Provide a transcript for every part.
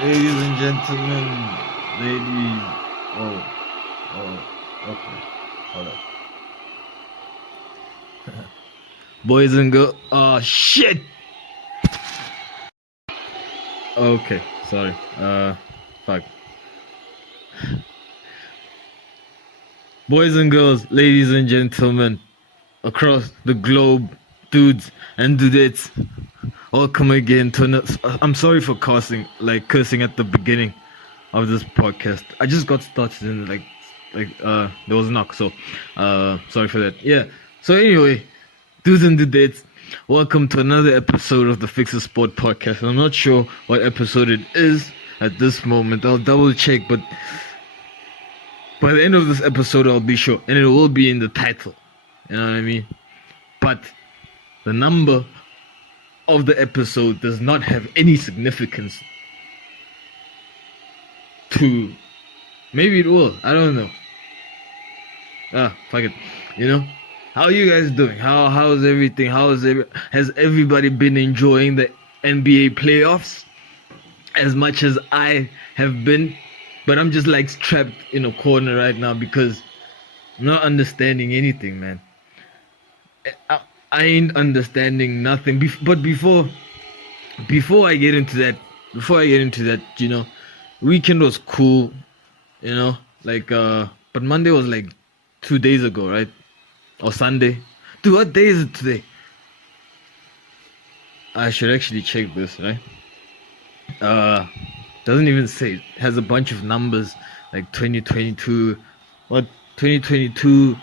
Ladies and gentlemen, ladies. Okay. Hold up. Boys and girls. Oh, shit! Okay, sorry. Fuck. Boys and girls, ladies and gentlemen, across the globe, dudes and dudettes, welcome again to another. I'm sorry for cursing at the beginning of this podcast. I just got started and there was a knock, so sorry for that. Yeah. So anyway, dudes and dudettes, welcome to another episode of the Fixasport podcast. I'm not sure what episode it is at this moment. I'll double check, but by the end of this episode, I'll be sure, and it will be in the title. You know what I mean? But the number of the episode does not have any significance to. Maybe it will. I don't know. Fuck it. You know? How are you guys doing? How's everything? Has everybody been enjoying the NBA playoffs as much as I have been? But I'm just like trapped in a corner right now because I'm not understanding anything, man. I ain't understanding nothing. But before I get into that, you know, weekend was cool, you know, but Monday was like 2 days ago, right? Or Sunday. Dude, what day is it today? I should actually check this, right? Doesn't even say. It has a bunch of numbers like 2022. What? 2022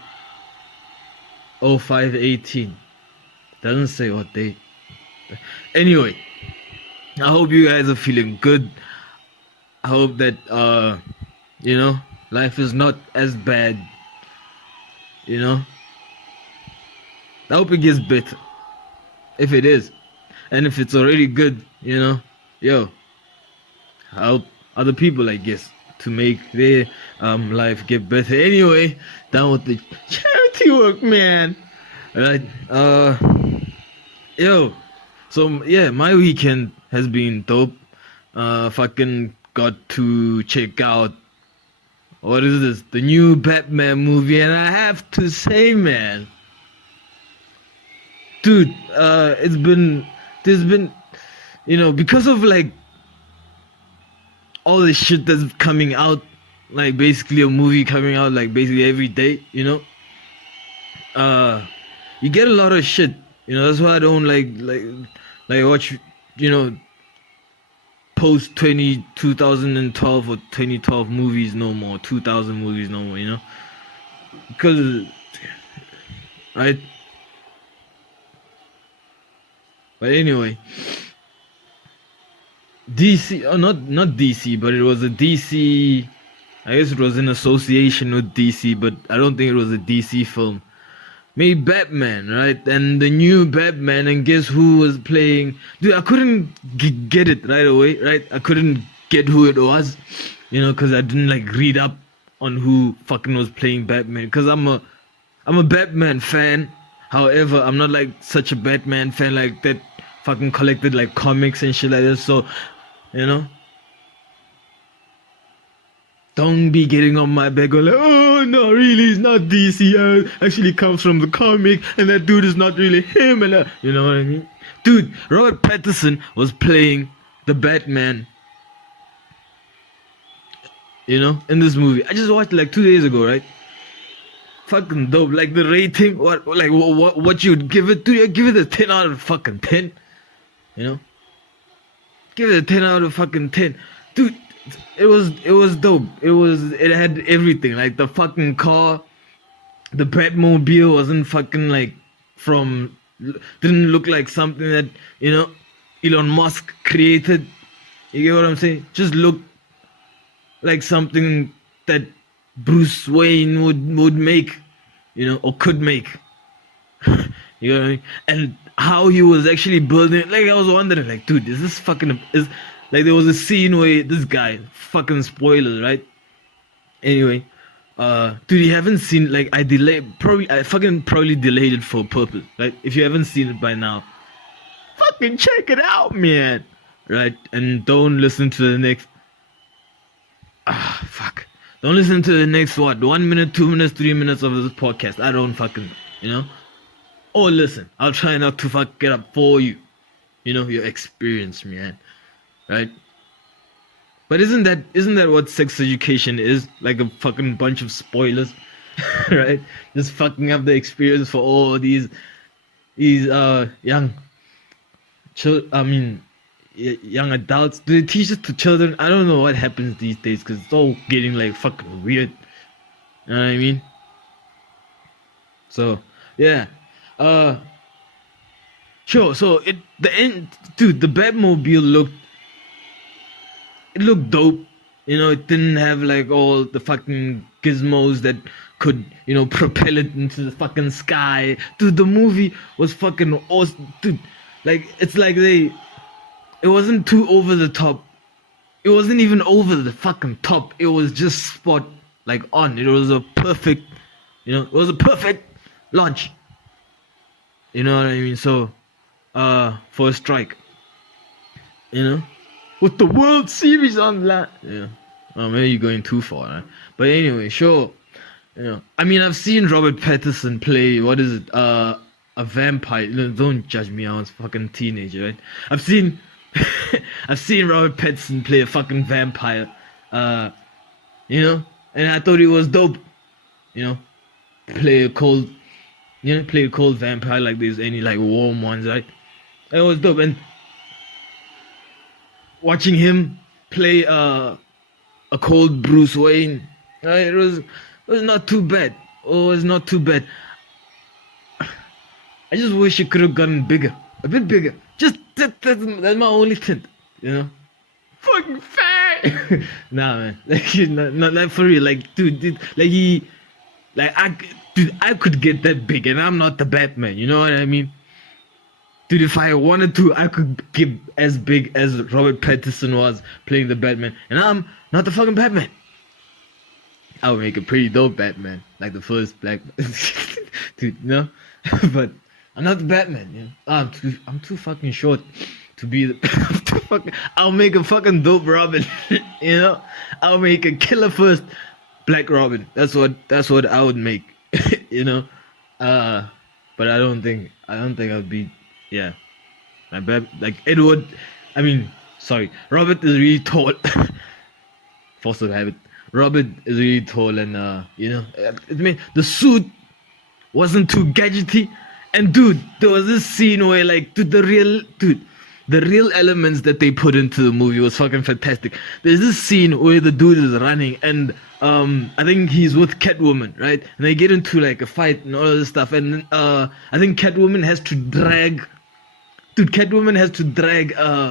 0518. Doesn't say what date. Anyway, I hope you guys are feeling good. I hope that you know, life is not as bad. You know, I hope it gets better. If it is, and if it's already good, you know, yo, help other people, I guess, to make their life get better. Anyway, down with the charity work, man. Alright, yo, so yeah, my weekend has been dope. Fucking got to check out, what is this, the new Batman movie, and I have to say, man, dude, there's been, you know, because of like all the shit that's coming out, like basically a movie coming out like basically every day, you know, you get a lot of shit, you know. That's why I don't like watch, you know, post 2012 or 2012 movies no more, 2000 movies no more, you know, because, right? But anyway, DC, or not DC, but it was a DC, I guess it was in association with DC, but I don't think it was a DC film. Made Batman, right? And the new Batman, and guess who was playing? Dude, I couldn't get it right away, right? I couldn't get who it was, you know, because I didn't like read up on who fucking was playing Batman. Because I'm a Batman fan. However, I'm not like such a Batman fan like that fucking collected like comics and shit like that. So, you know, don't be getting on my back going like, oh no, really, it's not DC. Actually comes from the comic, and that dude is not really him, and you know what I mean? Dude, Robert Pattinson was playing the Batman, you know, in this movie. I just watched it like 2 days ago, right? Fucking dope. Like the rating, what you'd give it to? You give it a 10 out of fucking 10, you know? Give it a 10 out of fucking 10, dude. It was dope. It had everything. Like the fucking car, the Batmobile wasn't fucking like didn't look like something that, you know, Elon Musk created. You get what I'm saying? Just looked like something that Bruce Wayne would make, you know, or could make. You know what I mean? And how he was actually building it, like I was wondering, like, dude, is this fucking like there was a scene where this guy, fucking spoilers, right? Anyway, dude, you haven't seen, like, I fucking probably delayed it for a purpose, right? If you haven't seen it by now, fucking check it out, man. right? And don't listen to the next. Fuck. Don't listen to the next 1 minute, 2 minutes, 3 minutes of this podcast. I don't fucking, you know. Or listen. I'll try not to fuck get up for you. You know, your experience, man. Right? But isn't that what sex education is? Like a fucking bunch of spoilers, right? Just fucking up the experience for all these young young adults. Do they teach it to children? I don't know what happens these days because it's all getting like fucking weird. You know what I mean? So yeah, sure. So the Batmobile looked dope. You know, it didn't have like all the fucking gizmos that could, you know, propel it into the fucking sky. Dude, the movie was fucking awesome. Dude, like, it's like it wasn't too over the top. It wasn't even over the fucking top. It was just spot, like, on. It was a perfect, launch. You know what I mean? So, for a strike. You know? With the World Series on that. Yeah. Oh, maybe you're going too far, right? But anyway, sure. You know, I mean, I've seen Robert Pattinson play, what is it? A vampire. No, don't judge me, I was a fucking teenager, right? I've seen Robert Pattinson play a fucking vampire. You know? And I thought he was dope. You know? Play a cold vampire like there's any like warm ones, right? And it was dope. And watching him play a cold Bruce Wayne, right? It was not too bad. Oh, it's not too bad. I just wish it could have gotten bigger, a bit bigger. Just that's my only tint, you know. Fucking fat. Nah, man. Like for real. Like, dude, I could get that big, and I'm not the Batman. You know what I mean? Dude, if I wanted to, I could get as big as Robert Pattinson was playing the Batman. And I'm not the fucking Batman. I would make a pretty dope Batman. Like the first black dude, you know? But I'm not the Batman, you know? I'm too fucking short to be the I'll make a fucking dope Robin. You know? I'll make a killer first Black Robin. That's what I would make. You know? But I don't think I'd be. Yeah, like Edward. I mean, sorry, Robert is really tall. Force of habit. Robert is really tall, and you know, the suit wasn't too gadgety. And dude, there was this scene where like, the real elements that they put into the movie was fucking fantastic. There's this scene where the dude is running, and I think he's with Catwoman, right? And they get into like a fight and all of this stuff, and I think Catwoman has to drag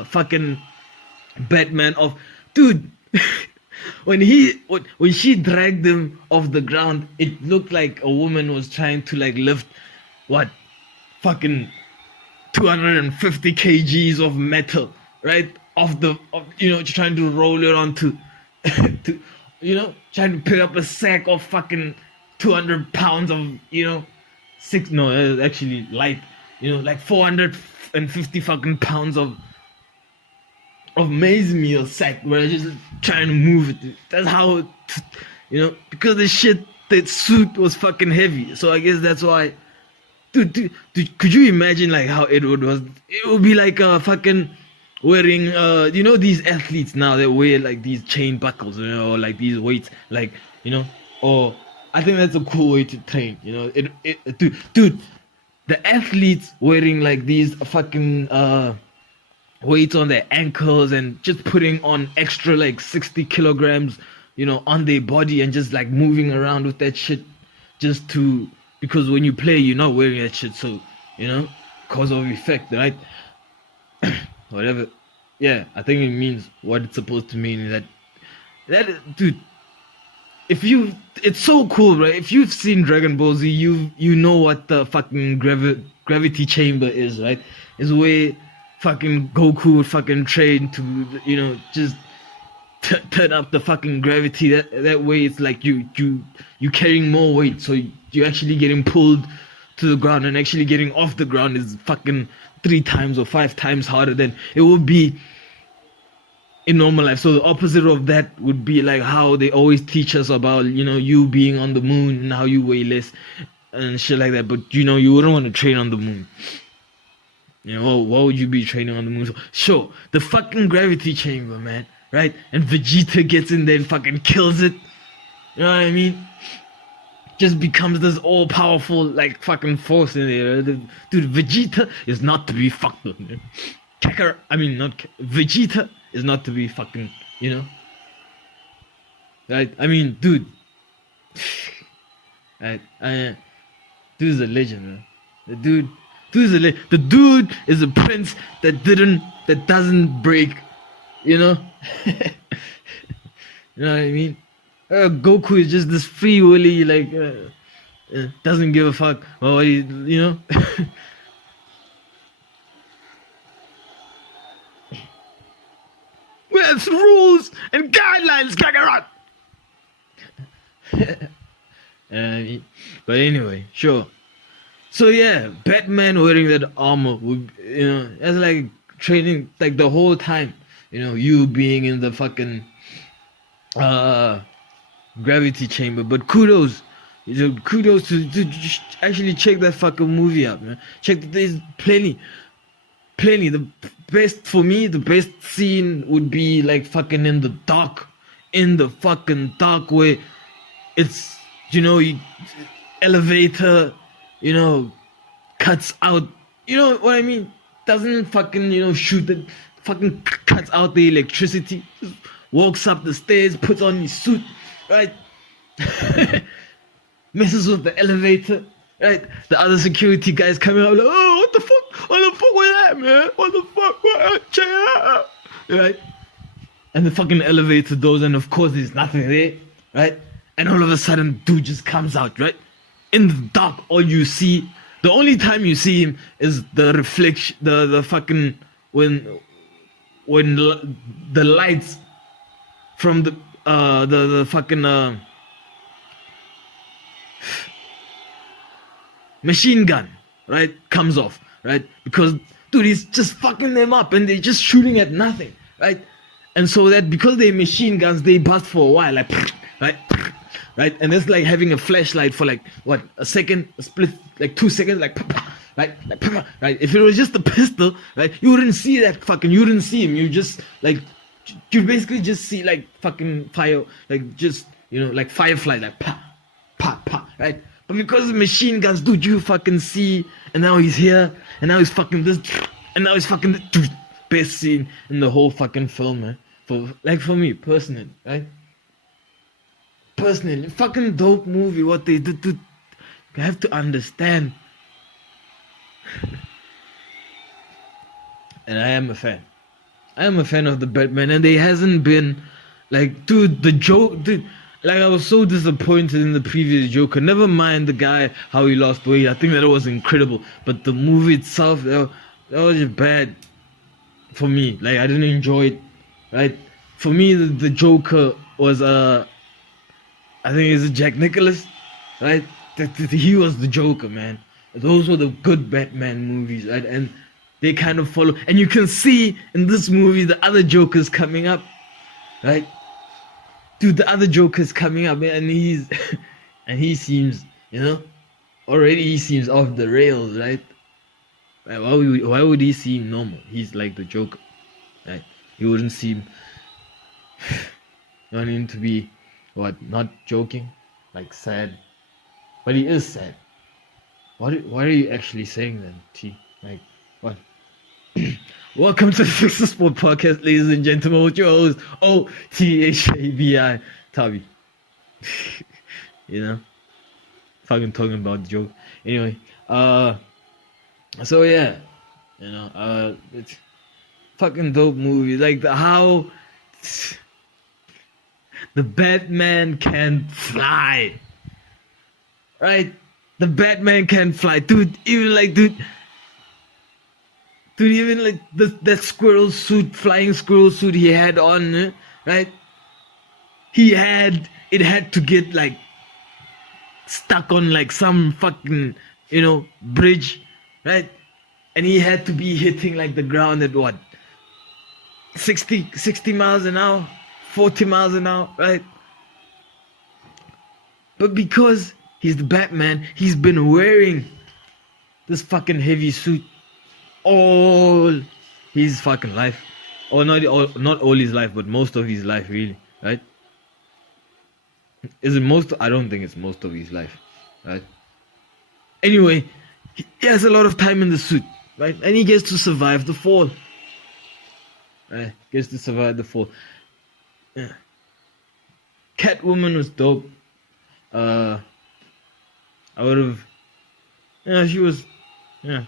fucking Batman off. Dude, when she dragged him off the ground, it looked like a woman was trying to like lift fucking 250 kgs of metal, right? Trying to roll it onto trying to pick up a sack of fucking 200 pounds of, it's actually light, like 450 fucking pounds of maize meal sack, where I just trying to move it. That's how, because that suit was fucking heavy. So I guess that's why, dude, could you imagine like how Edward was? It would be like fucking wearing, these athletes now that wear like these chain buckles, or like these weights, like, or I think that's a cool way to train, dude, the athletes wearing like these fucking weights on their ankles and just putting on extra like 60 kilograms, on their body, and just like moving around with that shit because when you play, you're not wearing that shit, so, cause of effect, right? Whatever. Yeah, I think it means what it's supposed to mean. That dude, it's so cool, right? If you've seen Dragon Ball Z, you know what the fucking gravity chamber is, right? It's where fucking Goku would fucking train to, just turn up the fucking gravity. That way, it's like you carrying more weight, so you're actually getting pulled to the ground, and actually getting off the ground is fucking 3 times or 5 times harder than it would be in normal life. So the opposite of that would be like how they always teach us about, you being on the moon and how you weigh less and shit like that. But you wouldn't want to train on the moon. Why would you be training on the moon? Sure, the fucking gravity chamber, man, right? And Vegeta gets in there and fucking kills it. You know what I mean? Just becomes this all-powerful, like, fucking force in there. Dude, Vegeta is not to be fucked with, man. Vegeta is not to be fucking, Right? I mean, dude. Right? Dude's a legend, man. The dude is a prince that doesn't break, you know? You know what I mean? Goku is just this free willy, like, doesn't give a fuck. Oh, With rules and guidelines, Kakarot! But anyway, sure. So yeah, Batman wearing that armor would, that's like training, like the whole time, you being in the fucking gravity chamber. But kudos to actually check that fucking movie out, man. There's plenty. The best scene would be like fucking in the fucking dark where it's, elevator, cuts out, you know what I mean? Doesn't fucking, shoot it, fucking cuts out the electricity, just walks up the stairs, puts on his suit, right? Messes with the elevator, right? The other security guys coming out like, oh, what the fuck was that, man? What the fuck? Right? And the fucking elevator doors, and of course there's nothing there, right? And all of a sudden, dude just comes out, right? In the dark, the only time you see him is the reflection, the fucking, when the lights from the fucking machine gun, right, comes off, right? Because, dude, he's just fucking them up and they're just shooting at nothing, right? And so that because they're machine guns, they bust for a while, like, right? And it's like having a flashlight for like, what, a second, a split, like 2 seconds, like, right? Right? If it was just a pistol, right, you wouldn't see him. You just, like, you basically just see, like, fucking fire, like, just, like Firefly, like, right? But because of machine guns, dude, you fucking see, and now he's here, and now he's fucking this, and now he's fucking this, dude, best scene in the whole fucking film, man. For me, personally, right? Personally, fucking dope movie, what they did, dude. You have to understand. And I am a fan. I am a fan of the Batman, and there hasn't been, like, dude, the joke, dude. Like, I was so disappointed in the previous Joker. Never mind the guy, how he lost weight. I think that was incredible. But the movie itself, that was just bad for me. Like, I didn't enjoy it, right? For me, the Joker was, I think it's Jack Nicholson, right? He was the Joker, man. Those were the good Batman movies, right? And they kind of follow. And you can see in this movie the other Jokers coming up, right? Dude, the other Joker's coming up, man, and he seems, already he seems off the rails, right? Like, why would he seem normal? He's like the Joker, right? He wouldn't seem wanting to be, not joking, like sad, but he is sad. What are you actually saying then, T? Like, what? Welcome to the Fixasport podcast, ladies and gentlemen, with your host, OTHABI, Tabi. Fucking talking about the joke. Anyway, so yeah, it's fucking dope movie. Like how the Batman can fly, right? The Batman can fly, dude. Even like that squirrel suit, flying squirrel suit he had on, right? It had to get like stuck on like some fucking, bridge, right? And he had to be hitting like the ground at what? 60 miles an hour, 40 miles an hour, right? But because he's the Batman, he's been wearing this fucking heavy suit all his fucking life. Or not all his life, but most of his life, really, right? Is it most? I don't think it's most of his life, right? Anyway, he has a lot of time in the suit, right? And he gets to survive the fall. Right? Gets to survive the fall. Yeah. Catwoman was dope. I would have. Yeah, she was. Yeah.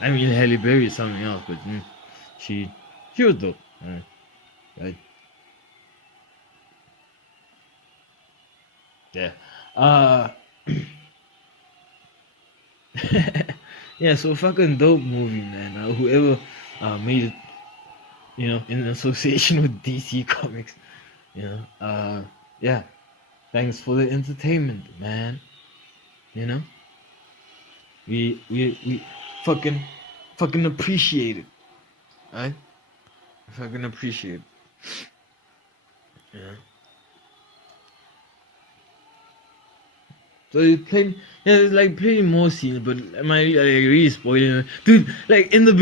I mean, Halle Berry is something else, but she was dope. Right. Yeah. Yeah, so fucking dope movie, man. Whoever made it, in association with DC Comics, yeah. Thanks for the entertainment, man. We fucking appreciate it, right? Fucking appreciate it. Yeah. So you playing, there's like plenty more scenes, but am I really spoiling it? Dude? Like in the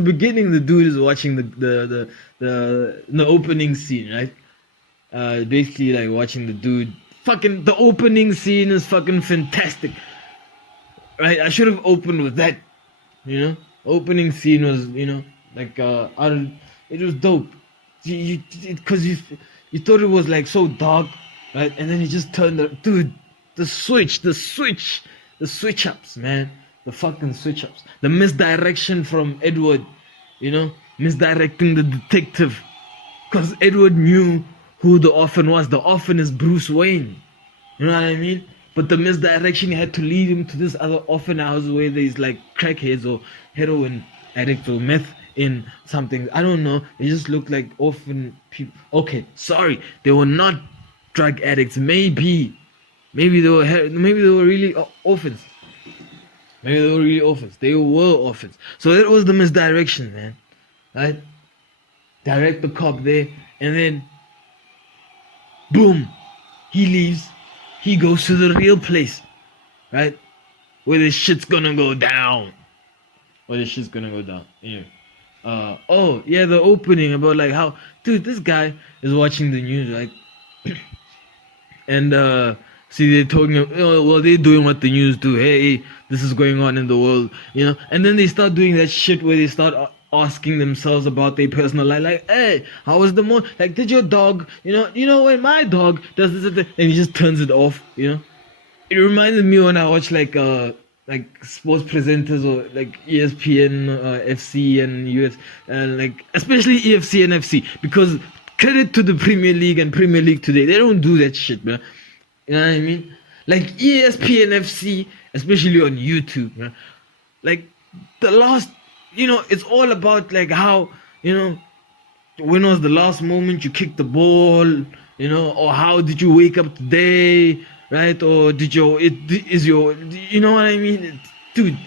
beginning, the dude is watching the opening scene, right? Basically like watching the dude. Fucking the opening scene is fucking fantastic, right? I should have opened with that, Opening scene was, it was dope. Because you thought it was like so dark, right? And then he just turned dude. The switch ups, man. The fucking switch ups. The misdirection from Edward, misdirecting the detective. Because Edward knew who the orphan was. The orphan is Bruce Wayne. You know what I mean? But the misdirection had to lead him to this other orphan house where there's like crackheads or heroin addicts or meth in something. I don't know. They just looked like orphan people. Okay, sorry. They were not drug addicts. Maybe they were really orphans. Maybe they were really orphans. They were orphans. So that was the misdirection, man. Right? Direct the cop there, and then boom, he leaves. He goes to the real place, right? Where the shit's gonna go down. Yeah. Oh yeah, the opening about like how, dude, this guy is watching the news, right? And see, they're talking, well, they're doing what the news do. Hey, this is going on in the world, And then they start doing that shit where they start asking themselves about their personal life. Like, hey, how was the morning? Like, did your dog, when my dog does this, and he just turns it off, It reminded me when I watch like sports presenters or like ESPN, FC and US, and like especially EFC and FC, because credit to the Premier League and Premier League today, they don't do that shit, man. You know what I mean? Like ESPN FC, especially on YouTube, man. Like the last, it's all about like how, when was the last moment you kicked the ball, or how did you wake up today, right? Or you know what I mean? Dude,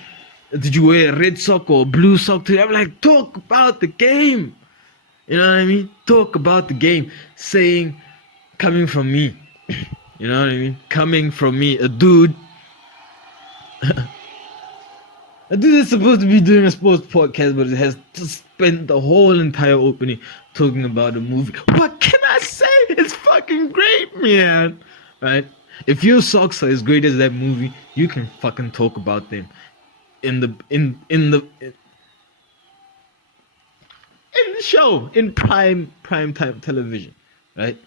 did you wear a red sock or a blue sock today? I'm like, talk about the game. You know what I mean? Talk about the game. Coming from me. You know what I mean? Coming from me, a dude. A dude is supposed to be doing a sports podcast, but it has to spend the whole entire opening talking about a movie. What can I say? It's fucking great, man. Right? If your socks are as great as that movie, you can fucking talk about them in the show, in prime time television, right?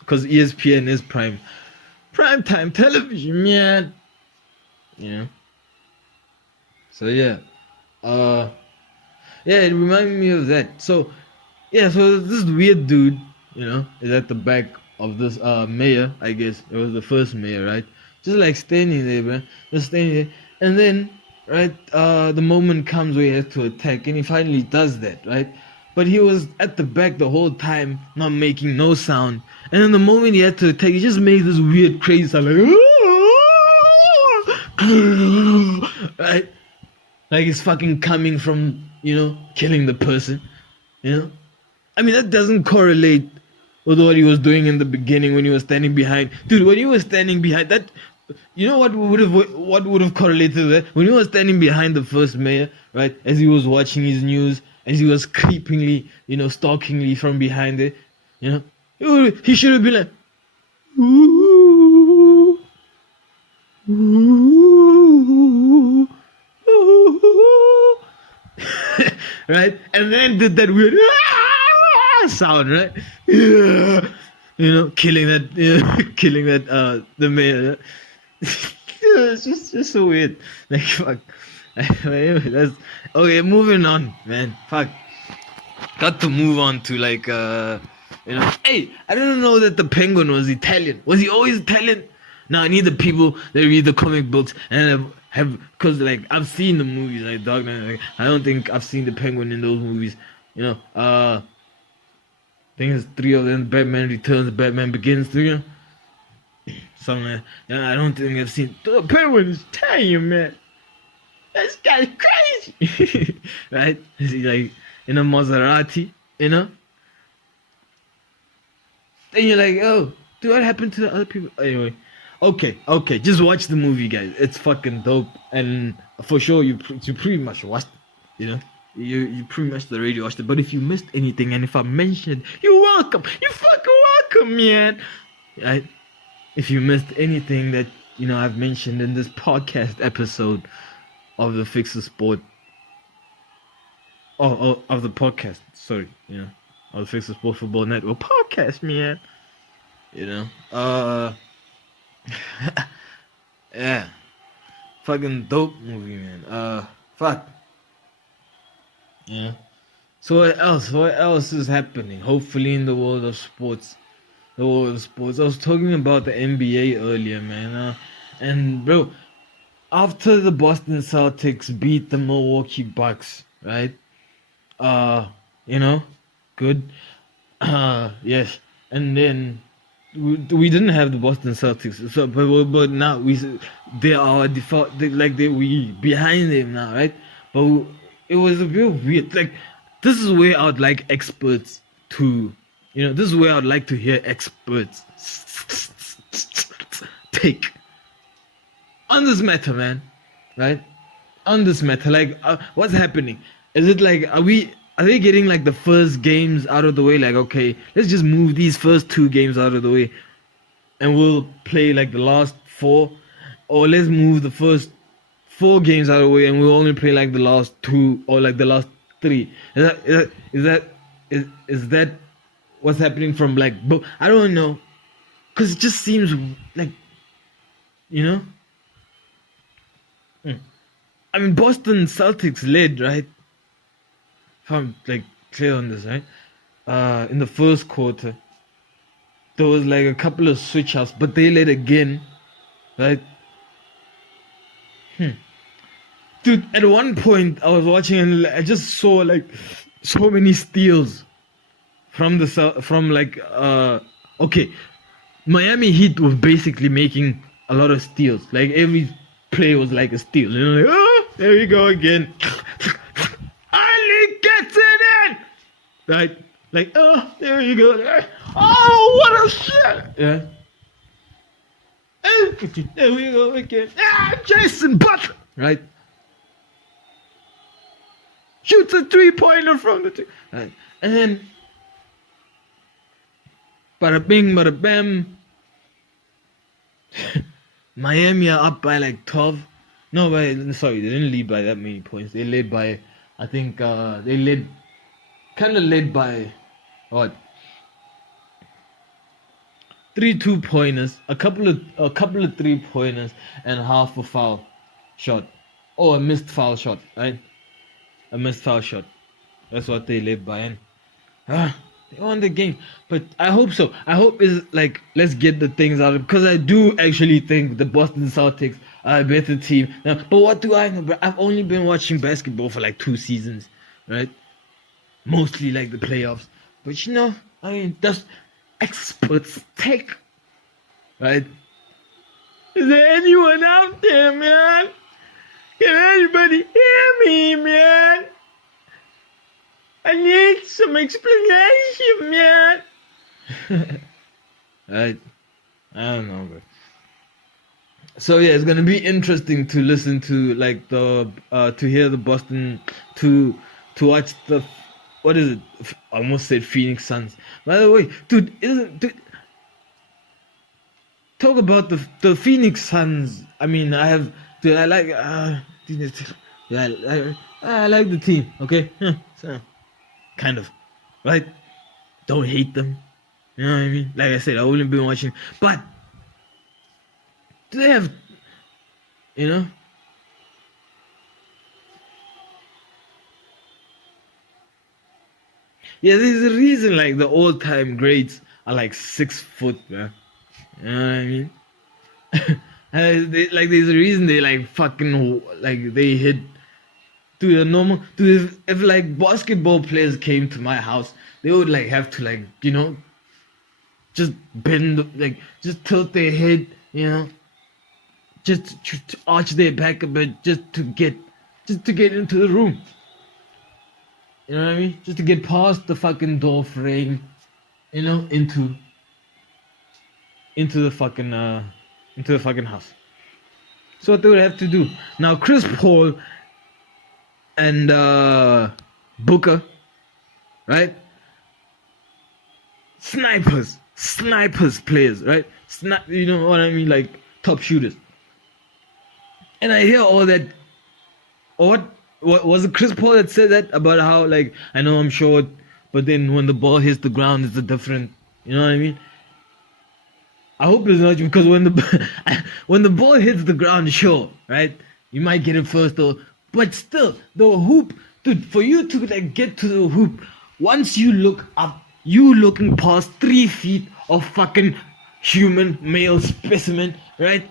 Because ESPN is prime time television, man. So yeah, it reminded me of that. So yeah, so this weird dude, is at the back of this mayor. I guess it was the first mayor, right? Just like standing there, man, just standing there, and then right, the moment comes where he has to attack, and he finally does that, right? But he was at the back the whole time, not making no sound. And then the moment he had to attack, he just made this weird, crazy sound, like, right? Like it's fucking coming from, killing the person, you know? I mean, that doesn't correlate with what he was doing in the beginning when he was standing behind. Dude, when he was standing behind that, you know what would have correlated to that? When he was standing behind the first mayor, right, as he was watching his news, as he was creepingly, stalkingly from behind it, he should have been like, ooh, ooh, ooh, right, and then did that weird sound, right? Yeah. Killing that, killing that, the mayor. It's just so weird. Like, fuck. Anyway, that's okay. Moving on, man. Fuck. Got to move on to like, Hey, I didn't know that the Penguin was Italian. Was he always Italian? Now I need the people that read the comic books and have, cause like I've seen the movies, like Dark Knight. Like, I don't think I've seen the Penguin in those movies. I think it's 3 of them: Batman Returns, Batman Begins. Something like that. Yeah, I don't think I've seen the Penguin is Italian, man. This guy's crazy, right? Is he like in a Maserati, Then you're like, oh, dude, what happened to the other people? Anyway, okay, just watch the movie, guys. It's fucking dope, and for sure you pretty much watched it, You pretty much already watched it. But if you missed anything, and if I mentioned, you're welcome. You're fucking welcome, man. Right? If you missed anything that I've mentioned in this podcast episode of the Fixasport, of the podcast, sorry, of the Fixasport Football Network podcast, man. Yeah, fucking dope movie, man. Fuck. Yeah. So what else? What else is happening? Hopefully in the world of sports. I was talking about the NBA earlier, man. And bro, after the Boston Celtics beat the Milwaukee Bucks, right? Good. Yes. And then we didn't have the Boston Celtics, so but now they are default. We behind them now, right? But it was a bit weird. Like, this is where I'd like experts to, this is where I'd like to hear experts take on this matter, man. Right? On this matter, like, what's happening? Is it like, are they getting like the first games out of the way? Like, okay, let's just move these first 2 games out of the way, and we'll play like the last 4, or let's move the first 4 games out of the way, and we'll only play like the last 2 or like the last 3. Is that what's happening from like? I don't know, cause it just seems like, I mean, Boston Celtics led, right? If I'm like clear on this, right? In the first quarter, there was like a couple of switch ups, but they led again, right? Dude, at one point I was watching and I just saw like so many steals from okay, Miami Heat was basically making a lot of steals. Like every play was like a steal. Like, oh, there we go again. Ali gets it in. Right? Like, oh, there you go. Oh, what a shit. Yeah. There we go again. Jason Butler. Right? Shoots a 3-pointer from the 2. Right. And then, bada bing, bada bam. Miami are up by like 12. No, sorry, they didn't lead by that many points. They led by, I think, led by, what? 3 2-pointers, a couple of 3-pointers, and half a foul shot. Or a missed foul shot, right? A missed foul shot. That's what they led by. And they won the game. But I hope so. I hope it's like, let's get the things out of it. Because I do actually think the Boston Celtics are a better team. Now, but what do I know, bro? I've only been watching basketball for like 2 seasons, right? Mostly like the playoffs. But I mean, that's experts take, right? Is there anyone out there, man? Can anybody hear me, man? I need some explanation, man. Right? I don't know, bro. So yeah, it's gonna be interesting to listen to like the to hear the Boston to watch the what is it? I almost said Phoenix Suns. By the way, dude, talk about the Phoenix Suns. I mean, I like yeah, I like the team. Okay, so kind of, right? Don't hate them. You know what I mean? Like I said, I've only been watching, but do they have, you know? Yeah, there's a reason like the all-time greats are like 6 foot, man. You know what I mean? There's a reason they like fucking like they hit to the normal to if like basketball players came to my house, they would like have to like just bend like just tilt their head, just to arch their back a bit, just to get into the room. You know what I mean? Just to get past the fucking door frame, into the fucking house. So what they would have to do. Now Chris Paul and Booker, right? Snipers players, right? You know what I mean? Like top shooters. And I hear all that. What was it Chris Paul that said that about how like I know I'm short, but then when the ball hits the ground, it's a different. You know what I mean? I hope it's not because when the ball hits the ground, sure, right? You might get it first though, but still, the hoop, dude. For you to like get to the hoop, once you look up, you looking past 3 feet of fucking human male specimen, right?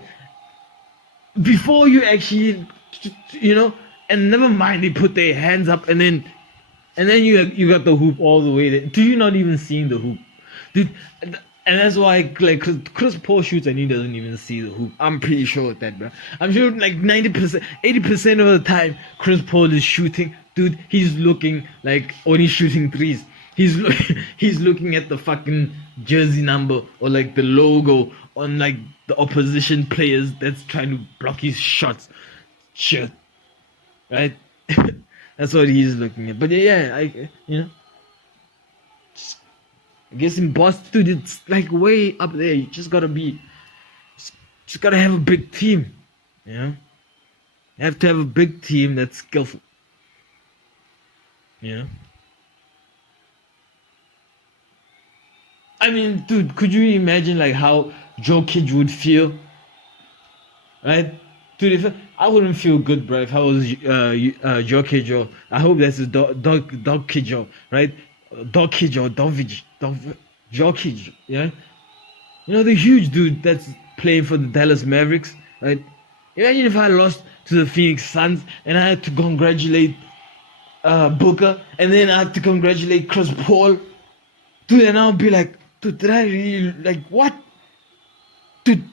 Before you actually, and never mind they put their hands up and then you got the hoop all the way there. Do you not even seeing the hoop, dude? And that's why like Chris Paul shoots and he doesn't even see the hoop. I'm pretty sure of that, bro. I'm sure like 90%, 80% of the time Chris Paul is shooting, dude. He's looking like when he's shooting threes. He's looking at the fucking jersey number or like the logo on like the opposition players that's trying to block his shots. Shit. Right? That's what he's looking at. But yeah, I guess in Boston, dude, it's like way up there. You just gotta have a big team. You have to have a big team that's skillful. I mean, dude, could you imagine like how Jokic would feel? Right? Dude, if I wouldn't feel good, bro, if I was Jokic. I hope that's his dog Kijo, right? Dog Kijo, Jokic, yeah? The huge dude that's playing for the Dallas Mavericks, right? Imagine if I lost to the Phoenix Suns and I had to congratulate Booker and then I have to congratulate Chris Paul. Dude, and I'll be like, dude, did I really, like, what? Dude,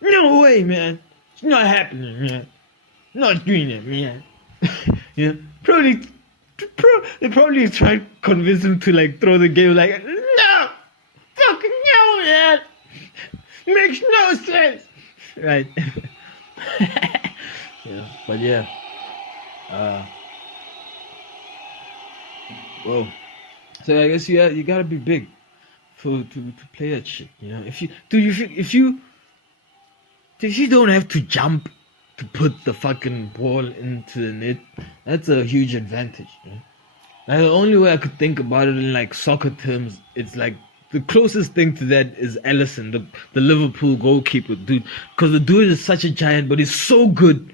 no way, man. It's not happening, man. Not doing it, man. They probably tried to convince him to, like, throw the game, like, no! Fucking no, man! Makes no sense! Right. But yeah. Whoa. So I guess you gotta be big to play that shit. If you don't have to jump to put the fucking ball into the net, that's a huge advantage. Like, the only way I could think about it in like soccer terms, it's like the closest thing to that is Alisson, the Liverpool goalkeeper, dude. Because the dude is such a giant, but he's so good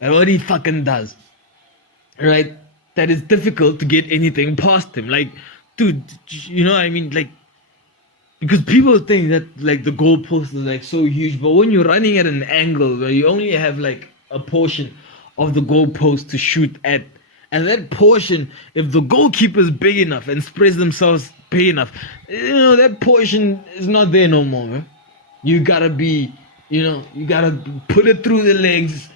at what he fucking does, right? That it's difficult to get anything past him. Like, dude, you know what I mean? Like, because people think that like the goalpost is like so huge, but when you're running at an angle where you only have like a portion of the goalpost to shoot at, and that portion, if the goalkeeper is big enough and spreads themselves big enough, that portion is not there no more, man. You gotta be, you gotta put it through the legs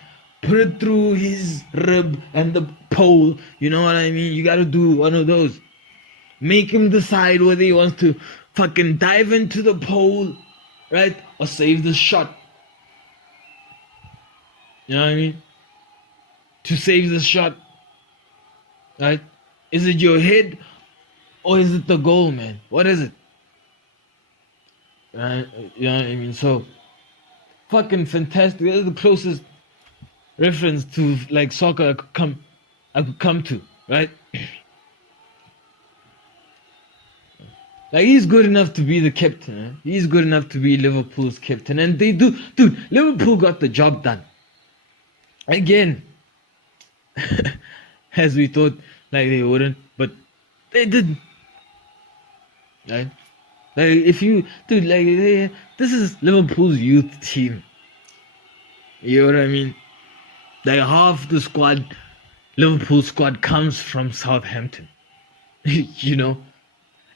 put it through his rib and the pole. You know what I mean? You gotta do one of those. Make him decide whether he wants to fucking dive into the pole, right? Or save the shot. You know what I mean? To save the shot, right? Is it your head or is it the goal, man? What is it? Right? You know what I mean? So, fucking fantastic. This is the closest reference to like soccer I could come to, right? Like he's good enough to be the captain. Eh? He's good enough to be Liverpool's captain, and they do, dude. Liverpool got the job done. Again, as we thought, like they wouldn't, but they did. Right? Like if you, dude, like this is Liverpool's youth team. You know what I mean? Like half the squad, Liverpool squad comes from Southampton. You know.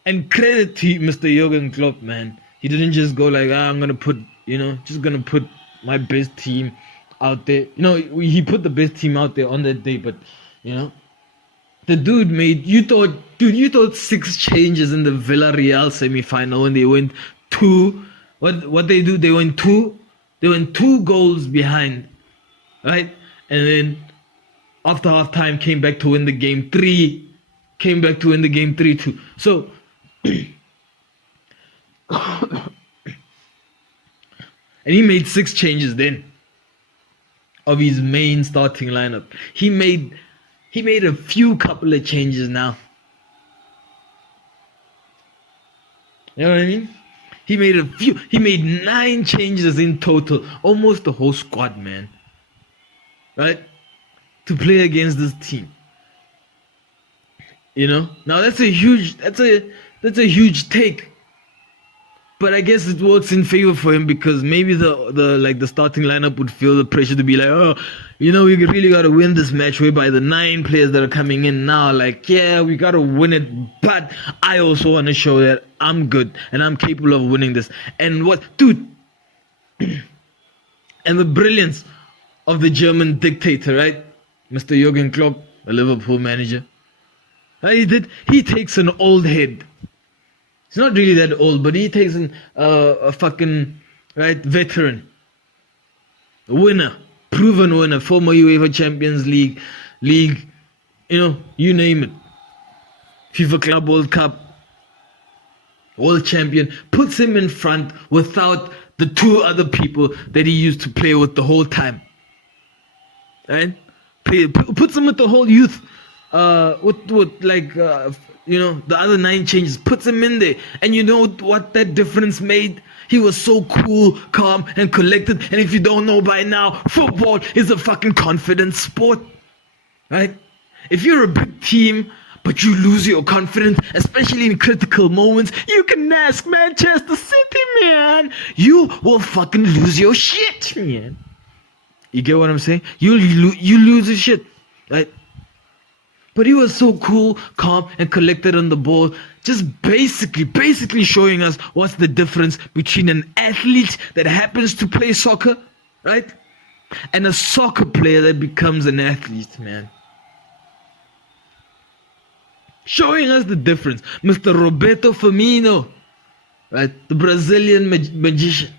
And credit to Mr. Jurgen Klopp, man. He didn't just go like, I'm gonna put, just gonna put my best team out there. He put the best team out there on that day, but, the dude you thought 6 changes in the Villarreal semi-final when they went 2. What they do? They went 2 goals behind, right? And then after half-time came back to win the game 3-2. So, and he made 6 changes then of his main starting lineup. He made a couple of changes now. You know what I mean? He made 9 changes in total, almost the whole squad, man. Right? To play against this team. Now that's a huge take, but I guess it works in favor for him because maybe the starting lineup would feel the pressure to be like, we really gotta win this match. Whereby the 9 players that are coming in now, like, yeah, we gotta win it, but I also want to show that I'm good and I'm capable of winning this. And dude, and the brilliance of the German dictator, right, Mr. Jurgen Klopp, a Liverpool manager. He takes an old head. He's not really that old, but he takes a fucking veteran, winner, proven winner, former UEFA Champions League, you name it, FIFA Club World Cup, world champion, puts him in front without the 2 other people that he used to play with the whole time. Right? Puts him with the whole youth. The other 9 changes, puts him in there, and you know what that difference made? He was so cool, calm, and collected. And if you don't know by now, football is a fucking confidence sport, right? If you're a big team but you lose your confidence, especially in critical moments, you can ask Manchester City, man. You will fucking lose your shit, man. You get what I'm saying? You lose your shit, right? But he was so cool, calm, and collected on the ball, just basically showing us what's the difference between an athlete that happens to play soccer, right? And a soccer player that becomes an athlete, man. Showing us the difference. Mr. Roberto Firmino, right? The Brazilian magician,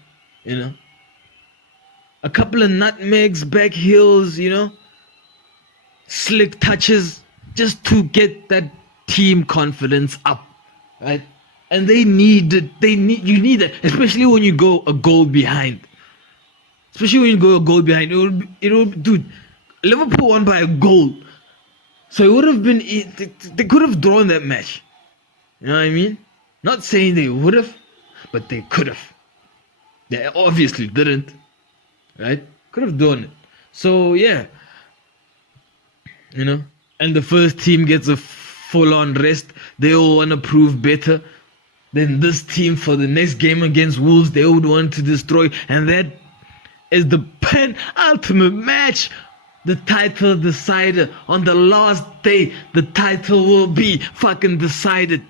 A couple of nutmegs, back heels, slick touches. Just to get that team confidence up, right? And you need it, especially when you go a goal behind. Dude, Liverpool won by a goal. So it would have been, they could have drawn that match. You know what I mean? Not saying they would have, but they could have. They obviously didn't, right? Could have done it. So yeah, and the first team gets a full-on rest. They all want to prove better than this team for the next game against Wolves. They would want to destroy. And that is the penultimate match. The title decider. On the last day, the title will be fucking decided.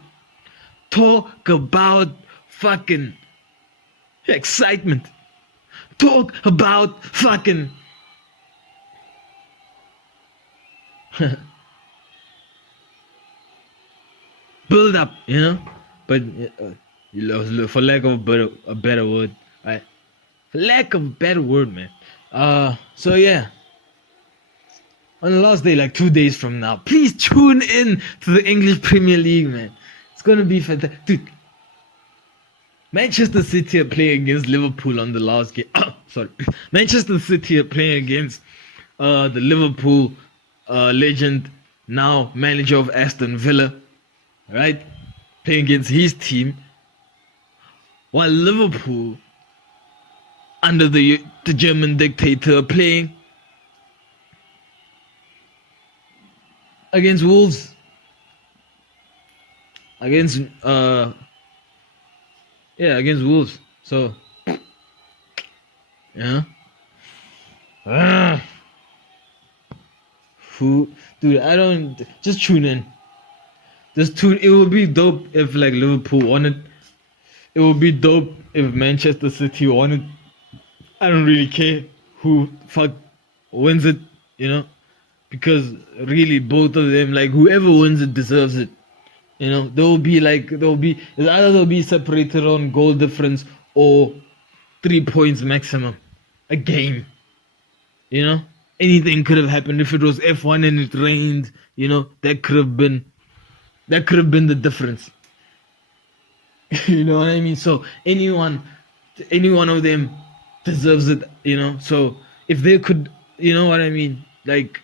Talk about fucking excitement. Talk about fucking Build up, you know. But for lack of a better word, right? For lack of a better word, man. So yeah. On the last day, like 2 days from now, please tune in to the English Premier League, man. It's gonna be fantastic, dude. Manchester City are playing against Liverpool on the last game. Sorry, Manchester City are playing against the Liverpool legend, now manager of Aston Villa, right? Playing against his team, while Liverpool, under the German dictator, are playing against Wolves. Against against Wolves. So yeah. Who, dude? I don't. Just tune in. Just tune. It would be dope if like Liverpool won it. It would be dope if Manchester City won it. I don't really care who fuck wins it, you know, because really both of them, like whoever wins it deserves it. You know, it's either they'll be separated on goal difference or 3 points maximum a game. You know, anything could have happened if it was F1 and it rained. You know, that could have been the difference. You know what I mean? So any one of them deserves it. You know, so if they could, you know what I mean, like,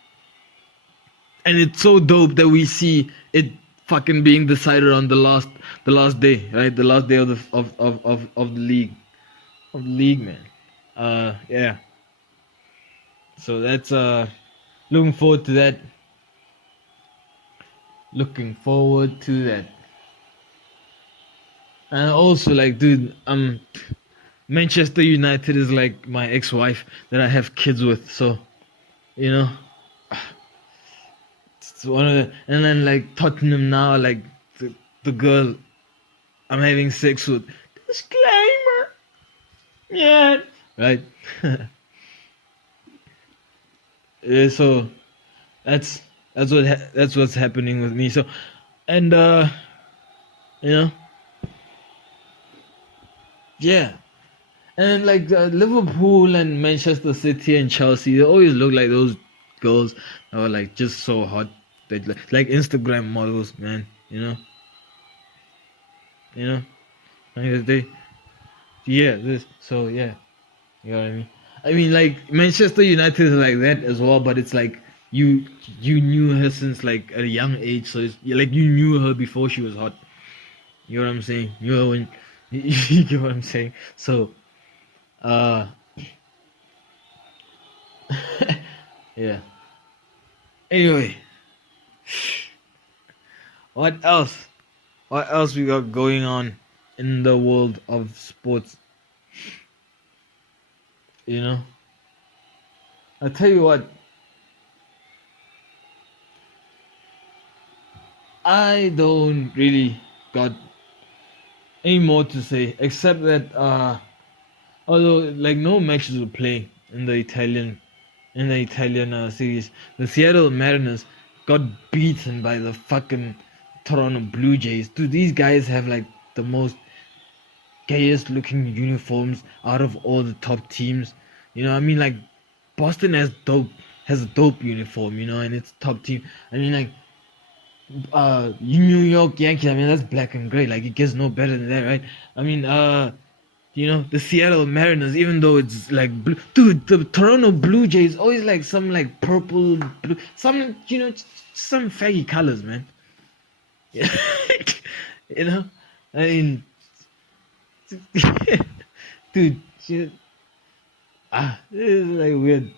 and it's so dope that we see it fucking being decided on the last day, right? The last day of the league, man. Yeah. So that's looking forward to that. And also, like, dude, Manchester United is like my ex-wife that I have kids with, so you know. It's one of the, and then like Tottenham now, like the girl I'm having sex with. Disclaimer. Yeah. Right. Yeah, so that's what's happening with me. So, and you know, yeah. And like Liverpool and Manchester City and Chelsea, they always look like those girls that were like just so hot. They like Instagram models, man. You know. Like this. So yeah, you know what I mean. I mean, like Manchester United is like that as well, but it's like you knew her since like at a young age, so it's like you knew her before she was hot. You know what I'm saying? You know when you get what I'm saying. So, yeah. Anyway, what else? What else we got going on in the world of sports? You know, I'll tell you what. I don't really got any more to say except that although like no matches were playing in the Italian series, the Seattle Mariners got beaten by the fucking Toronto Blue Jays. Dude, these guys have like the most gayest looking uniforms out of all the top teams. You know, I mean, like Boston has a dope uniform, you know, and it's top team. I mean, like New York Yankees, I mean, that's black and gray. Like, it gets no better than that, right? I mean, you know, the Seattle Mariners, even though it's like blue, dude, the Toronto Blue Jays always like some like purple, blue, some, you know, some faggy colors, man. Yeah. You know, I mean, dude, this is like weird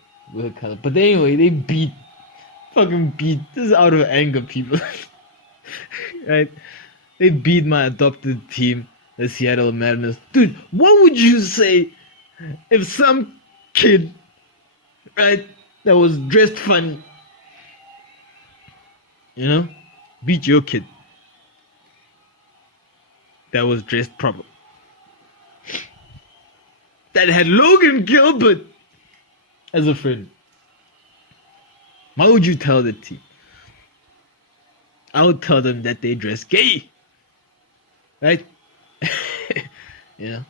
color. But anyway, they fucking beat. This is out of anger, people. Right? They beat my adopted team, the Seattle Mariners. Dude, what would you say if some kid, right, that was dressed funny, you know, beat your kid that was dressed proper, that had Logan Gilbert as a friend? What would you tell the team? I would tell them that they dress gay. Right? You know?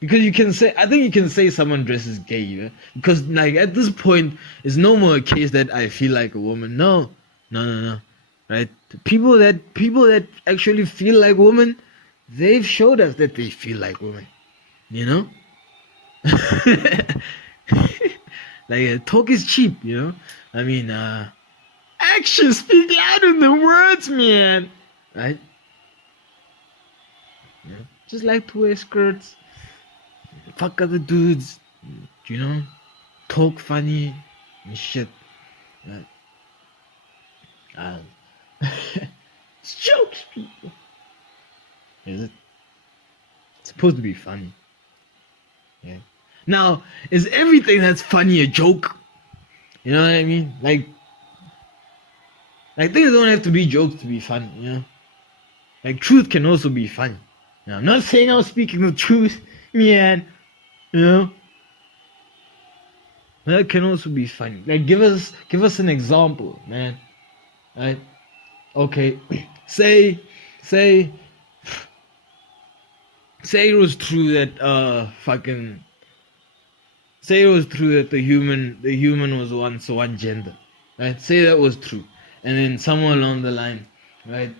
Because you can say, I think you can say someone dresses gay, you know? Because like at this point, it's no more a case that I feel like a woman. No, no. Right? People that actually feel like women, they've showed us that they feel like women. You know? Like talk is cheap, you know? I mean, actions speak louder than words, man. Right? Yeah. Just like to wear skirts, fuck other dudes, you know, talk funny and shit. Right? It's jokes, people. Is it? It's supposed to be funny. Yeah. Now, is everything that's funny a joke? You know what I mean? Like things don't have to be jokes to be funny, you know? Like truth can also be funny. You know, I'm not saying I'm speaking the truth, man. You know? That can also be funny. Like give us an example, man. Right? Okay. Say it was true that say it was true that the human was once one gender. Right? Say that was true. And then somewhere along the line, right?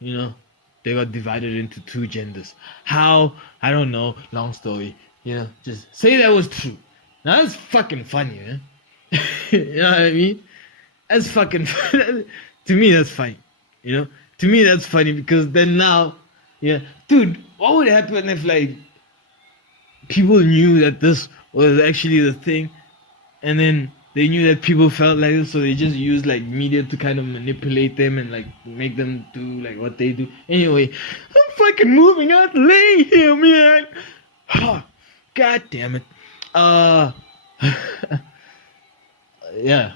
You know, they got divided into two genders. How? I don't know. Long story. You know, just say that was true. Now that's fucking funny, man. You know what I mean? That's fucking funny. To me, that's funny. You know? To me, that's funny because then now, yeah, dude, what would happen if like people knew that this was actually the thing, and then they knew that people felt like this, so they just used like media to kind of manipulate them and like make them do like what they do. Anyway, I'm fucking moving out the lane here, man. God damn it. Yeah.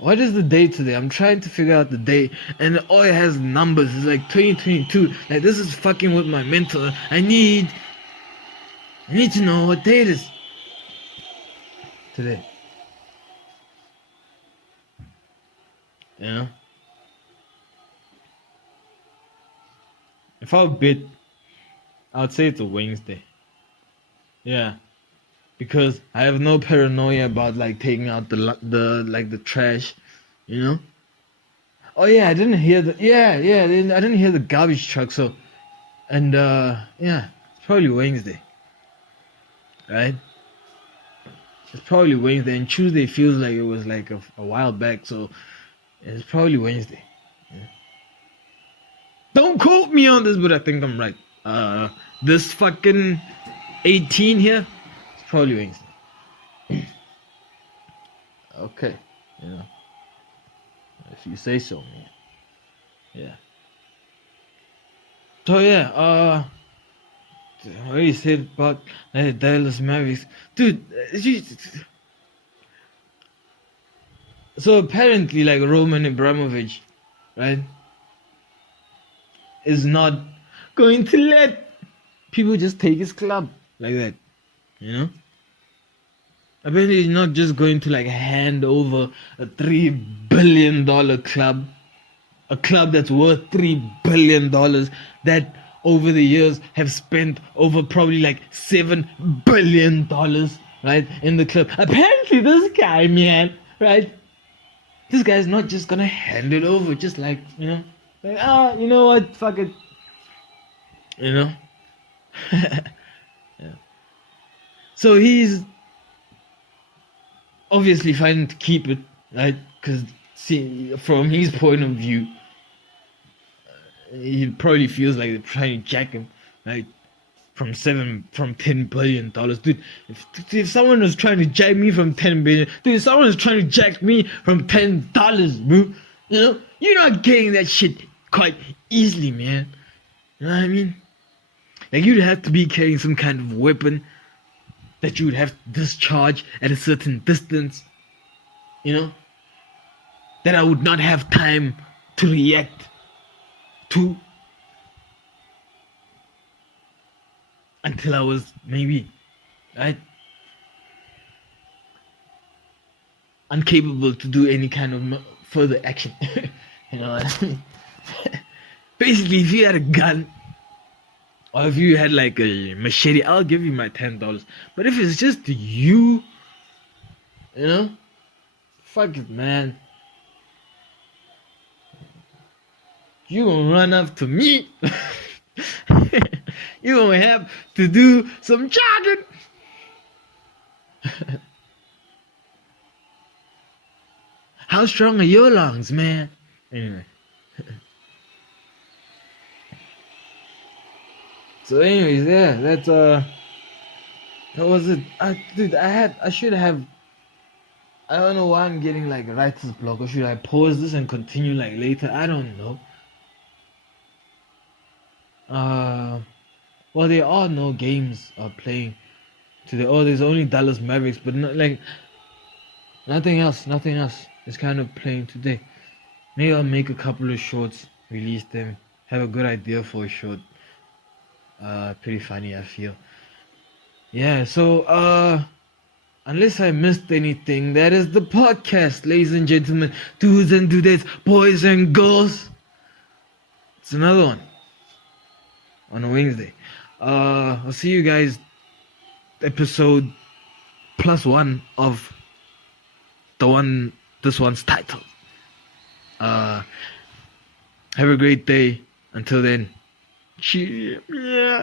What is the date today? I'm trying to figure out the date, and all it has numbers. It's like 2022. Like this is fucking with my mental. I need to know what date it is today. You know? If I would bet, I would say it's a Wednesday. Yeah. Because I have no paranoia about like taking out the trash, you know. Oh yeah, I didn't hear I didn't hear the garbage truck. So, and yeah, it's probably Wednesday, right? It's probably Wednesday, and Tuesday feels like it was like a while back. So, it's probably Wednesday. Yeah. Don't quote me on this, but I think I'm right. This fucking 18 here. Probably Wednesday. Okay, you know, if you say so, man. Yeah. So yeah, I already said about Dallas Mavericks, dude. So apparently, like Roman Abramovich, right, is not going to let people just take his club like that. You know? Apparently he's not just going to like hand over a $3 billion club, a club that's worth $3 billion that over the years have spent over probably like $7 billion, right, in the club. Apparently this guy, man, right, this guy's not just gonna hand it over just like, you know, like, you know what, fuck it, you know. Yeah. So he's obviously fighting to keep it, right? Because from his point of view, he probably feels like they're trying to jack him, right? From $10 billion, dude. If someone was trying to jack me from 10 billion, dude, if someone was trying to jack me from $10, bro, you know, you're not getting that shit quite easily, man. You know what I mean? Like you'd have to be carrying some kind of weapon that you would have to discharge at a certain distance, you know, that I would not have time to react to until I was maybe, right, incapable to do any kind of further action. You know what I mean? Basically, if you had a gun or if you had like a machete, I'll give you my $10. But if it's just you, you know, fuck it, man. You gonna run up to me. You gonna have to do some jogging. How strong are your lungs, man? Anyway. So anyways, yeah, that's what was it? Dude, I should have, I don't know why I'm getting like writer's block, or should I pause this and continue like later? I don't know. Well, there are no games playing today. Oh, there's only Dallas Mavericks, but not like nothing else. Nothing else is kind of playing today. Maybe I'll make a couple of shorts, release them. Have a good idea for a short. Pretty funny, I feel. Yeah. So unless I missed anything, that is the podcast, ladies and gentlemen, dudes and dudettes, boys and girls. It's another one on a Wednesday. I'll see you guys episode +1 of this one's title. Have a great day. Until then, cheers. Yeah.